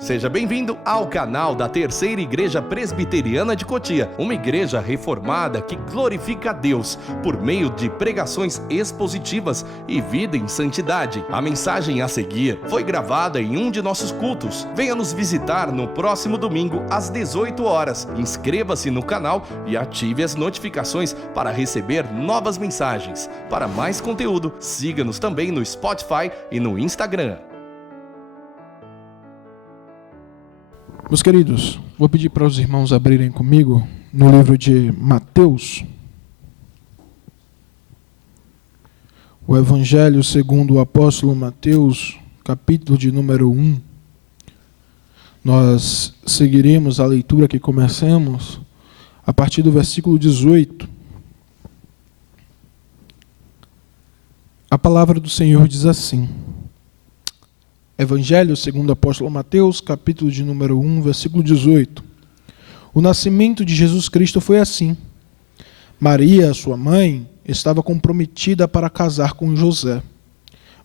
Seja bem-vindo ao canal da Terceira Igreja Presbiteriana de Cotia, uma igreja reformada que glorifica a Deus por meio de pregações expositivas e vida em santidade. A mensagem a seguir foi gravada em um de nossos cultos. Venha nos visitar no próximo domingo às 18 horas. Inscreva-se no canal e ative as notificações para receber novas mensagens. Para mais conteúdo, siga-nos também no Spotify e no Instagram. Meus queridos, vou pedir para os irmãos abrirem comigo no livro de Mateus, o Evangelho segundo o apóstolo Mateus, capítulo de número 1. Nós seguiremos a leitura que começamos a partir do versículo 18. A palavra do Senhor diz assim: Evangelho segundo o apóstolo Mateus, capítulo de número 1, versículo 18. O nascimento de Jesus Cristo foi assim. Maria, sua mãe, estava comprometida para casar com José.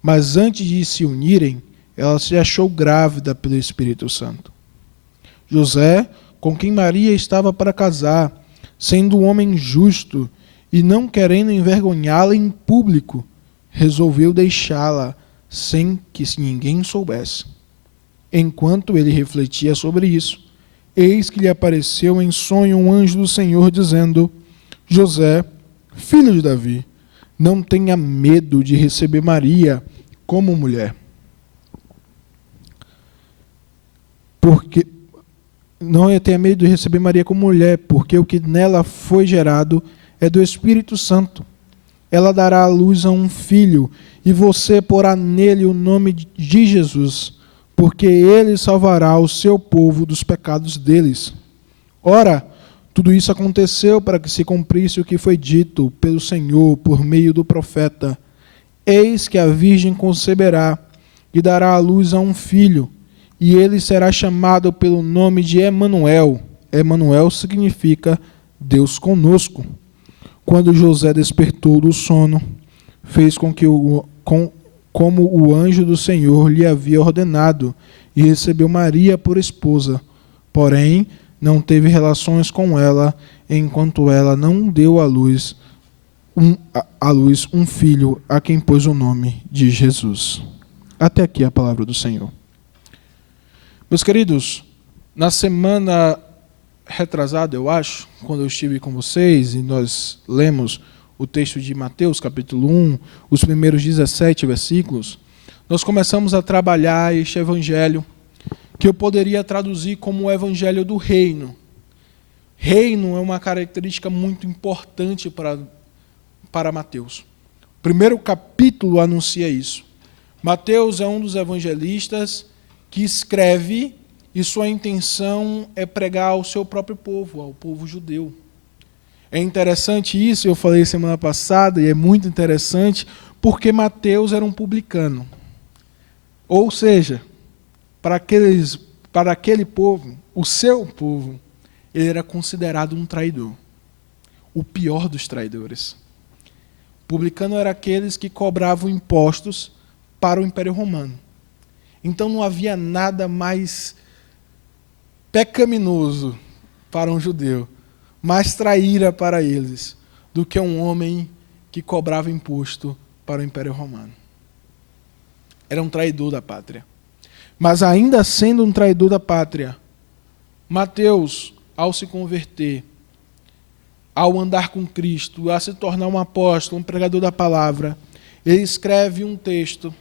Mas antes de se unirem, ela se achou grávida pelo Espírito Santo. José, com quem Maria estava para casar, sendo um homem justo e não querendo envergonhá-la em público, resolveu deixá-la sem que ninguém soubesse. Enquanto ele refletia sobre isso, eis que lhe apareceu em sonho um anjo do Senhor, dizendo: José, filho de Davi, não tenha medo de receber Maria como mulher. Porque não tenha medo de receber Maria como mulher, porque o que nela foi gerado é do Espírito Santo. Ela dará à luz a um filho, e você porá nele o nome de Jesus, porque ele salvará o seu povo dos pecados deles. Ora, tudo isso aconteceu para que se cumprisse o que foi dito pelo Senhor por meio do profeta: eis que a virgem conceberá e dará à luz a um filho, e ele será chamado pelo nome de Emanuel. Emanuel significa Deus conosco. Quando José despertou do sono, fez como o anjo do Senhor lhe havia ordenado, e recebeu Maria por esposa. Porém, não teve relações com ela, enquanto ela não deu à luz um filho, a quem pôs o nome de Jesus. Até aqui a palavra do Senhor. Meus queridos, na semana retrasada, eu acho, quando eu estive com vocês e nós lemos o texto de Mateus, capítulo 1, os primeiros 17 versículos, nós começamos a trabalhar este evangelho, que eu poderia traduzir como o evangelho do reino. Reino é uma característica muito importante para Mateus. O primeiro capítulo anuncia isso. Mateus é um dos evangelistas que escreve, e sua intenção é pregar ao seu próprio povo, ao povo judeu. É interessante isso, eu falei semana passada, e é muito interessante, porque Mateus era um publicano. Ou seja, para aquele povo, o seu povo, ele era considerado um traidor. O pior dos traidores. Publicano era aqueles que cobravam impostos para o Império Romano. Então não havia nada mais pecaminoso para um judeu, mais traíra para eles, do que um homem que cobrava imposto para o Império Romano. Era um traidor da pátria. Mas ainda sendo um traidor da pátria, Mateus, ao se converter, ao andar com Cristo, a se tornar um apóstolo, um pregador da palavra, ele escreve um texto,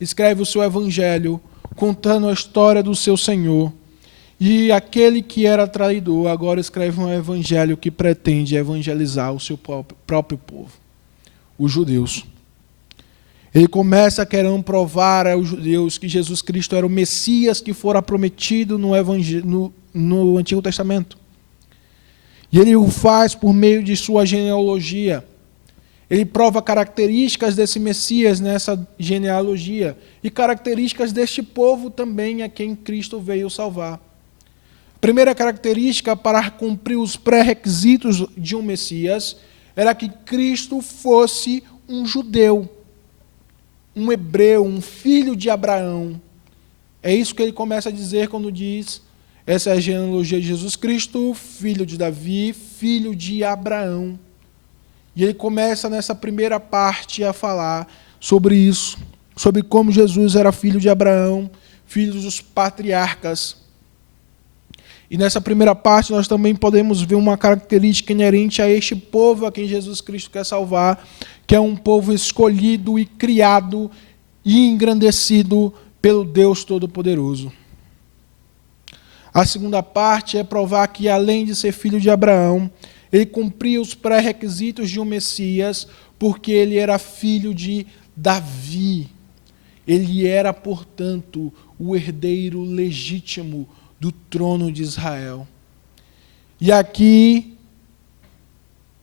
escreve o seu evangelho, contando a história do seu Senhor. E aquele que era traidor agora escreve um evangelho que pretende evangelizar o seu próprio povo, os judeus. Ele começa querendo provar aos judeus que Jesus Cristo era o Messias que fora prometido no Antigo Testamento. E ele o faz por meio de sua genealogia. Ele prova características desse Messias nessa genealogia e características deste povo também a quem Cristo veio salvar. Primeira característica para cumprir os pré-requisitos de um Messias era que Cristo fosse um judeu, um hebreu, um filho de Abraão, É isso que ele começa a dizer quando diz: essa é a genealogia de Jesus Cristo, filho de Davi, filho de Abraão. E ele começa nessa primeira parte a falar sobre isso, sobre como Jesus era filho de Abraão, filho dos patriarcas. E nessa primeira parte nós também podemos ver uma característica inerente a este povo a quem Jesus Cristo quer salvar, que é um povo escolhido e criado e engrandecido pelo Deus Todo-Poderoso. A segunda parte é provar que, além de ser filho de Abraão, ele cumpria os pré-requisitos de um Messias, porque ele era filho de Davi. Ele era, portanto, o herdeiro legítimo do trono de Israel. E aqui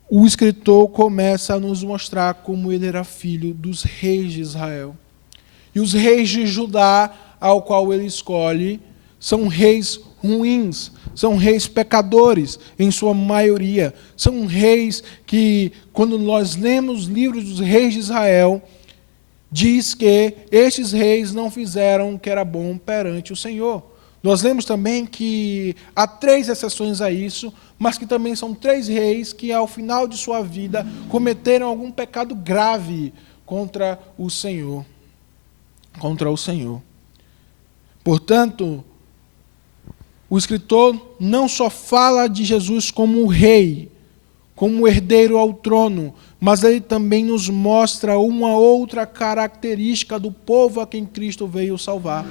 o escritor começa a nos mostrar como ele era filho dos reis de Israel. E os reis de Judá, ao qual ele escolhe, são reis ruins, são reis pecadores, em sua maioria. São reis que, quando nós lemos os livros dos reis de Israel, diz que estes reis não fizeram o que era bom perante o Senhor. Nós lemos também que há 3 exceções a isso, mas que também são 3 reis que, ao final de sua vida, cometeram algum pecado grave contra o Senhor. Portanto, o escritor não só fala de Jesus como rei, como herdeiro ao trono, mas ele também nos mostra uma outra característica do povo a quem Cristo veio salvar.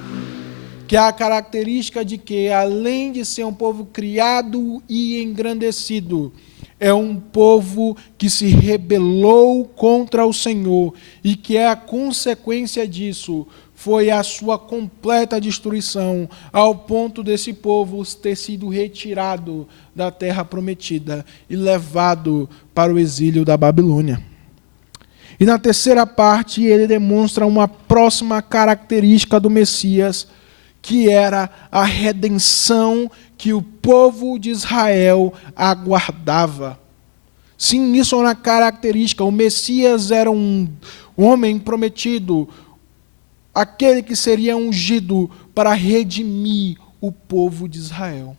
Que é a característica de que, além de ser um povo criado e engrandecido, é um povo que se rebelou contra o Senhor e que a consequência disso foi a sua completa destruição, ao ponto desse povo ter sido retirado da terra prometida e levado para o exílio da Babilônia. E na terceira parte ele demonstra uma próxima característica do Messias, que era a redenção que o povo de Israel aguardava. Sim, isso é uma característica. O Messias era um homem prometido, aquele que seria ungido para redimir o povo de Israel,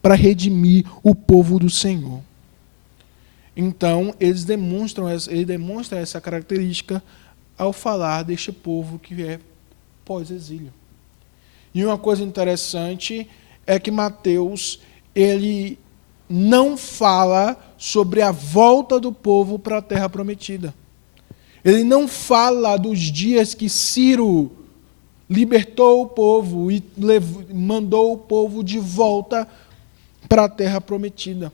para redimir o povo do Senhor. Então, ele demonstra essa característica ao falar deste povo que é pós-exílio. E uma coisa interessante é que Mateus, ele não fala sobre a volta do povo para a terra prometida. Ele não fala dos dias que Ciro libertou o povo e mandou o povo de volta para a terra prometida.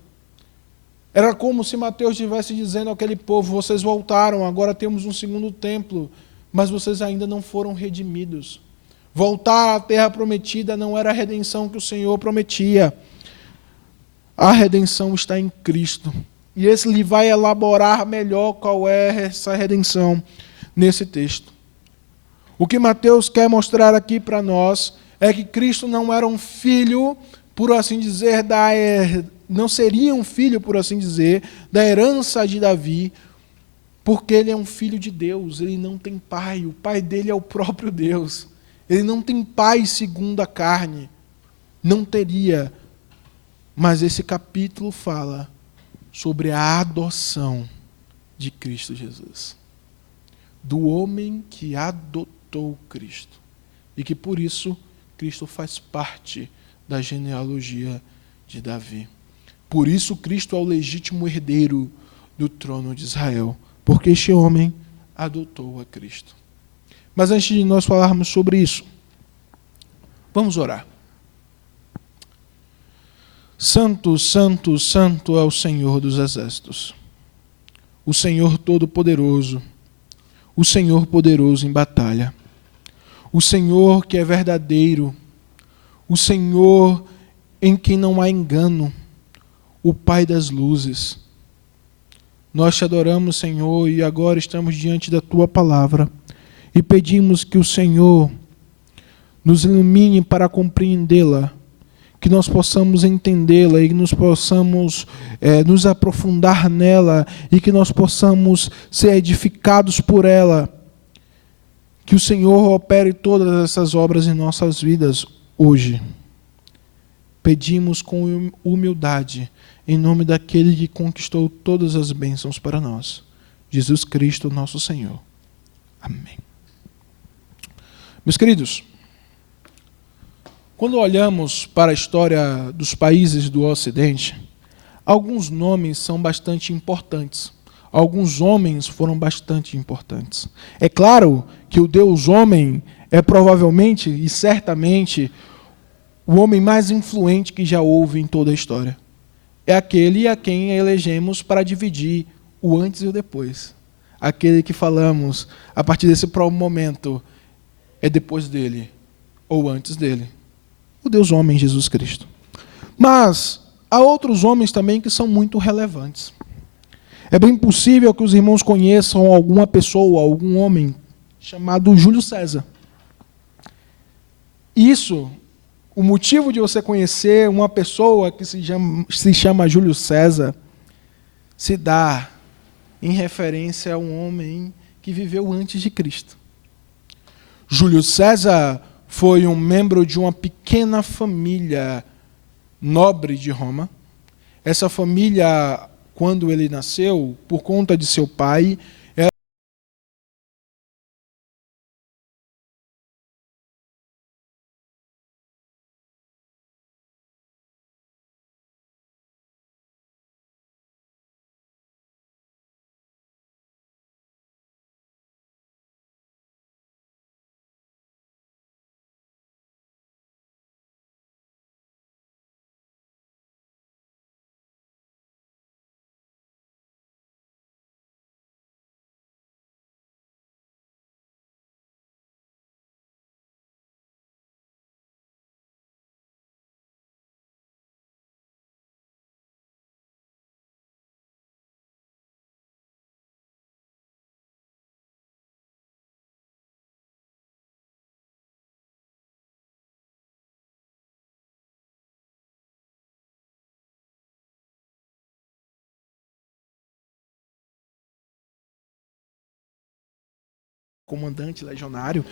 Era como se Mateus estivesse dizendo àquele povo: vocês voltaram, agora temos um segundo templo, mas vocês ainda não foram redimidos. Voltar à terra prometida não era a redenção que o Senhor prometia. A redenção está em Cristo. E ele vai elaborar melhor qual é essa redenção nesse texto. O que Mateus quer mostrar aqui para nós é que Cristo não era um filho, por assim dizer, não seria um filho, por assim dizer, da herança de Davi, porque ele é um filho de Deus, ele não tem pai, o pai dele é o próprio Deus. Ele não tem pai segundo a carne, não teria. Mas esse capítulo fala sobre a adoção de Cristo Jesus, do homem que adotou Cristo, e que por isso Cristo faz parte da genealogia de Davi. Por isso Cristo é o legítimo herdeiro do trono de Israel, porque este homem adotou a Cristo. Mas antes de nós falarmos sobre isso, vamos orar. Santo, santo, santo é o Senhor dos exércitos, o Senhor todo-poderoso, o Senhor poderoso em batalha, o Senhor que é verdadeiro, o Senhor em quem não há engano, o Pai das luzes. Nós te adoramos, Senhor, e agora estamos diante da Tua palavra e pedimos que o Senhor nos ilumine para compreendê-la, que nós possamos entendê-la e que nós possamos nos aprofundar nela e que nós possamos ser edificados por ela. Que o Senhor opere todas essas obras em nossas vidas hoje. Pedimos com humildade, em nome daquele que conquistou todas as bênçãos para nós, Jesus Cristo, nosso Senhor. Amém. Meus queridos, quando olhamos para a história dos países do Ocidente, alguns nomes são bastante importantes. Alguns homens foram bastante importantes. É claro que o Deus homem é provavelmente e certamente o homem mais influente que já houve em toda a história. É aquele a quem elegemos para dividir o antes e o depois. Aquele que falamos, a partir desse momento, é depois dele ou antes dele. O Deus homem, Jesus Cristo. Mas há outros homens também que são muito relevantes. É bem possível que os irmãos conheçam alguma pessoa, algum homem chamado Júlio César. Isso, o motivo de você conhecer uma pessoa que se chama Júlio César, se dá em referência a um homem que viveu antes de Cristo. Júlio César foi um membro de uma pequena família nobre de Roma. Essa família, quando ele nasceu, por conta de seu pai, comandante legionário,